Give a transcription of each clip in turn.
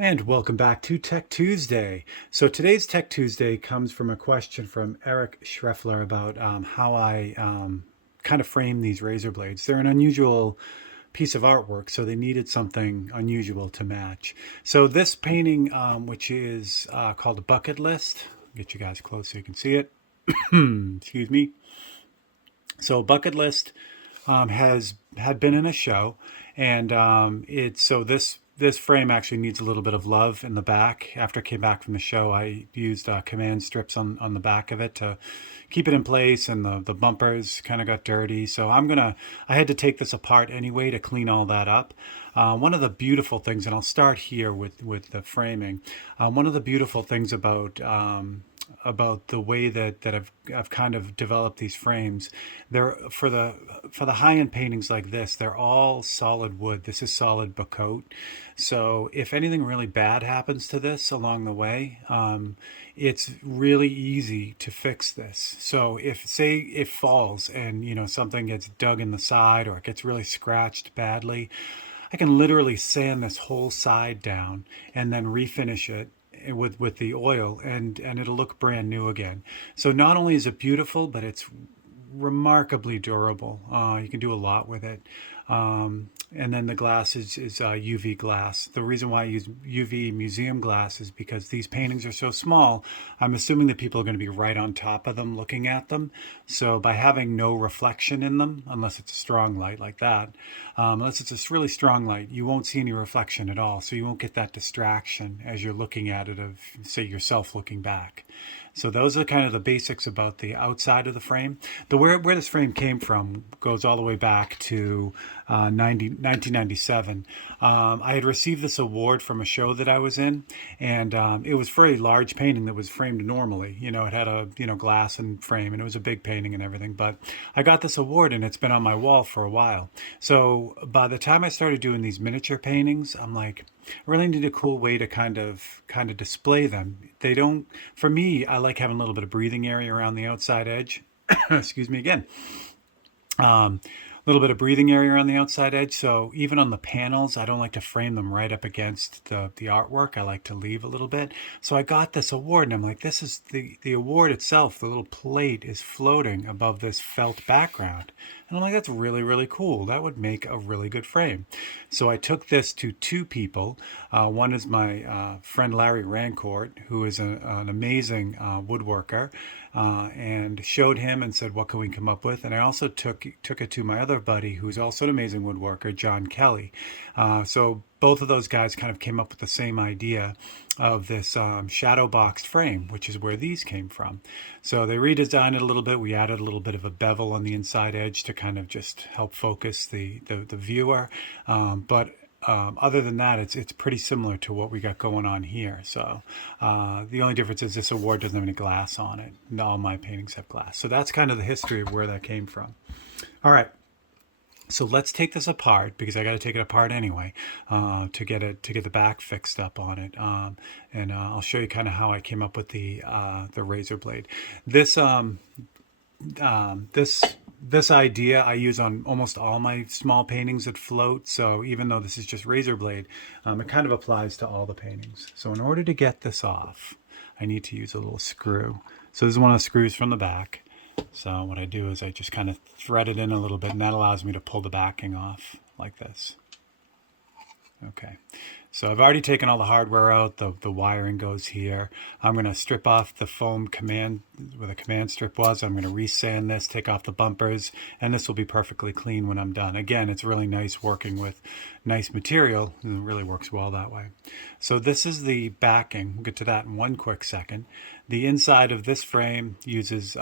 And welcome back to Tech Tuesday. So today's Tech Tuesday comes from a question from Eric Schreffler about how I kind of frame these razor blades. They're an unusual piece of artwork, so they needed something unusual to match. So this painting, which is called a bucket list, I'll get you guys close so you can see it. Excuse me. So bucket list had been in a show, and it's so this frame actually needs a little bit of love in the back. After I came back from the show, I used command strips on the back of it to keep it in place, and the bumpers kind of got dirty. So I had to take this apart anyway to clean all that up. One of the beautiful things, and I'll start here with the framing. One of the beautiful things about the way that I've kind of developed these frames. They're for the high-end paintings like this, they're all solid wood. This is solid Bacote. So if anything really bad happens to this along the way, it's really easy to fix this. So if say it falls and something gets dug in the side or it gets really scratched badly, I can literally sand this whole side down and then refinish it with the oil, and it'll look brand new again. So not only is it beautiful, but it's remarkably durable. You can do a lot with it. And then the glass is UV glass. The reason why I use UV museum glass is because these paintings are so small. I'm assuming that people are going to be right on top of them looking at them. So by having no reflection in them, unless it's a strong light like that, unless it's a really strong light, you won't see any reflection at all. So you won't get that distraction as you're looking at it of, say, yourself looking back. So those are kind of the basics about the outside of the frame. Where this frame came from goes all the way back to 1997. I had received this award from a show that I was in, and it was for a large painting that was framed normally. It had a glass and frame, and it was a big painting and everything. But I got this award, and it's been on my wall for a while. So by the time I started doing these miniature paintings, I'm like, I really need a cool way to kind of display them. They don't, for me, I like having a little bit of breathing area around the outside edge. Excuse me again. A little bit of breathing area on the outside edge. So even on the panels, I don't like to frame them right up against the artwork. I like to leave a little bit. So I got this award, and I'm like, this is the award itself. The little plate is floating above this felt background. And I'm like, that's really, really cool. That would make a really good frame. So I took this to two people. One is my friend Larry Rancourt, who is an amazing woodworker, and showed him and said, what can we come up with? And I also took it to my other buddy, who's also an amazing woodworker, John Kelly. So both of those guys kind of came up with the same idea of this shadow boxed frame, which is where these came from. So they redesigned it a little bit. We added a little bit of a bevel on the inside edge to kind of just help focus the viewer. But other than that, it's pretty similar to what we got going on here. So the only difference is this award doesn't have any glass on it. All my paintings have glass. So that's kind of the history of where that came from. All right. So let's take this apart, because I got to take it apart anyway to get the back fixed up on it, and I'll show you kind of how I came up with the razor blade. This this idea I use on almost all my small paintings that float. So even though this is just razor blade, it kind of applies to all the paintings. So in order to get this off, I need to use a little screw. So this is one of the screws from the back. So what I do is I just kind of thread it in a little bit, and that allows me to pull the backing off like this. Okay, so I've already taken all the hardware out. The wiring goes here. I'm going to strip off the foam command, where the command strip was. I'm going to resand this, take off the bumpers, and this will be perfectly clean when I'm done. Again, it's really nice working with nice material, and it really works well that way. So this is the backing. We'll get to that in one quick second. The inside of this frame uses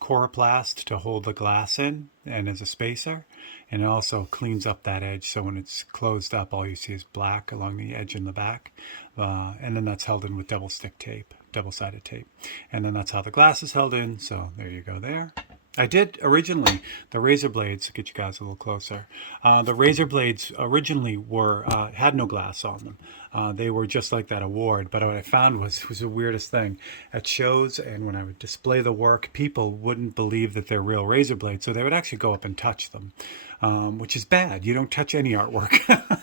Coroplast to hold the glass in and as a spacer, and it also cleans up that edge, so when it's closed up, all you see is black along the edge in the back, and then that's held in with double-sided tape, and then that's how the glass is held in. So there you go there. I did originally, the razor blades, get you guys a little closer. The razor blades originally had no glass on them. They were just like that award, but what I found was the weirdest thing. At shows and when I would display the work, people wouldn't believe that they're real razor blades, so they would actually go up and touch them, which is bad. You don't touch any artwork.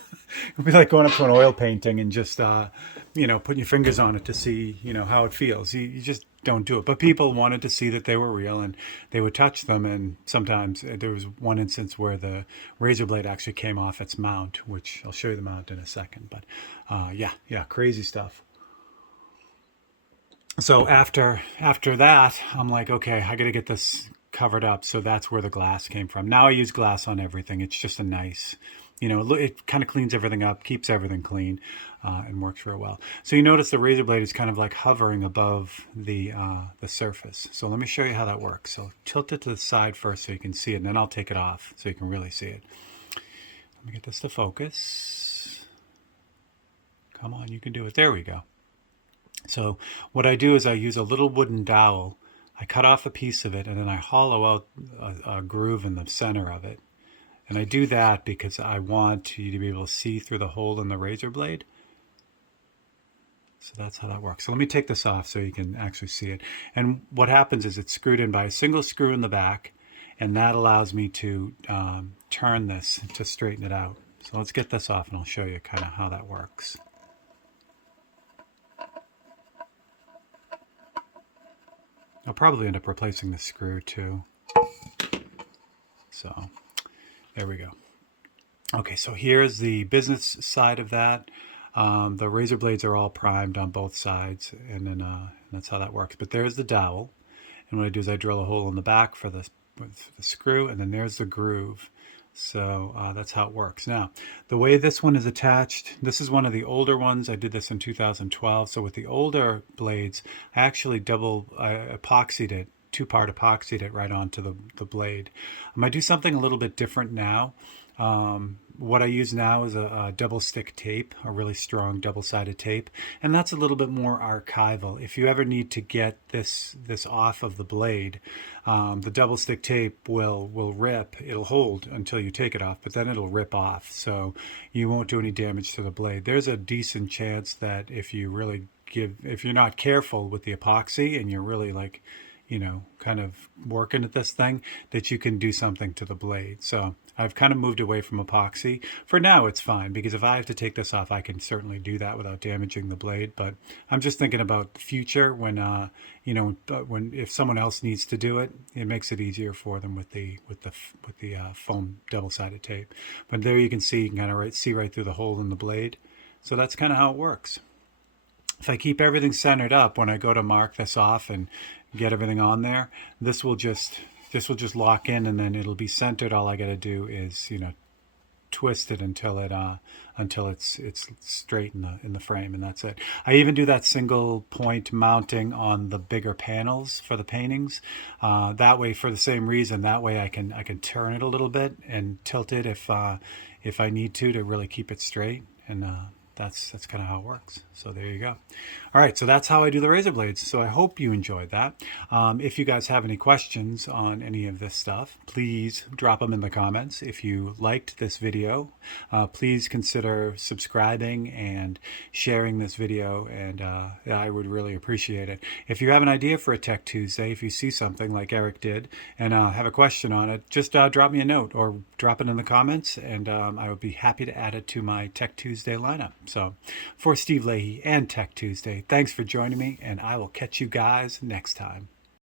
It'd be like going up to an oil painting and just, putting your fingers on it to see, how it feels. You just don't do it. But people wanted to see that they were real, and they would touch them. And sometimes there was one instance where the razor blade actually came off its mount, which I'll show you the mount in a second. But yeah, crazy stuff. So after that, I'm like, okay, I got to get this covered up. So that's where the glass came from. Now I use glass on everything. It's just a nice, it kind of cleans everything up, keeps everything clean, and works real well. So you notice the razor blade is kind of like hovering above the surface. So let me show you how that works. So tilt it to the side first so you can see it, and then I'll take it off so you can really see it. Let me get this to focus. Come on, you can do it. There we go. So what I do is I use a little wooden dowel. I cut off a piece of it, and then I hollow out a groove in the center of it. And I do that because I want you to be able to see through the hole in the razor blade. So that's how that works. So let me take this off so you can actually see it. And what happens is it's screwed in by a single screw in the back, and that allows me to turn this to straighten it out. So let's get this off, and I'll show you kind of how that works. I'll probably end up replacing the screw too. So there we go. Okay, so here's the business side of that. The razor blades are all primed on both sides, and then that's how that works. But there's the dowel, and what I do is I drill a hole in the back for the screw, and then there's the groove. So that's how it works. Now, the way this one is attached, this is one of the older ones. I did this in 2012. So with the older blades, I actually epoxied it, two-part epoxied it right onto the blade. I might do something a little bit different now. What I use now is a double stick tape, a really strong double-sided tape, and that's a little bit more archival. If you ever need to get this off of the blade, the double stick tape will rip. It'll hold until you take it off, but then it'll rip off, so you won't do any damage to the blade. There's a decent chance that if you're not careful with the epoxy and you're really like, kind of working at this thing, that you can do something to the blade. So I've kind of moved away from epoxy. For now, it's fine, because if I have to take this off, I can certainly do that without damaging the blade. But I'm just thinking about the future when, if someone else needs to do it, it makes it easier for them with the foam double-sided tape. But there you can kind of see right through the hole in the blade. So that's kind of how it works. If I keep everything centered up when I go to mark this off and get everything on there, this will just lock in, and then it'll be centered. All I got to do is twist it until it's straight in the frame, and that's it. I even do that single point mounting on the bigger panels for the paintings. That way, for the same reason, that way I can turn it a little bit and tilt it if I need to really keep it straight, and that's kind of how it works. So there you go. All right, so that's how I do the razor blades. So I hope you enjoyed that. If you guys have any questions on any of this stuff, please drop them in the comments. If you liked this video, please consider subscribing and sharing this video, and I would really appreciate it. If you have an idea for a Tech Tuesday, if you see something like Eric did and have a question on it, just drop me a note or drop it in the comments, and I would be happy to add it to my Tech Tuesday lineup. So for Steve Leahy and Tech Tuesday, thanks for joining me, and I will catch you guys next time.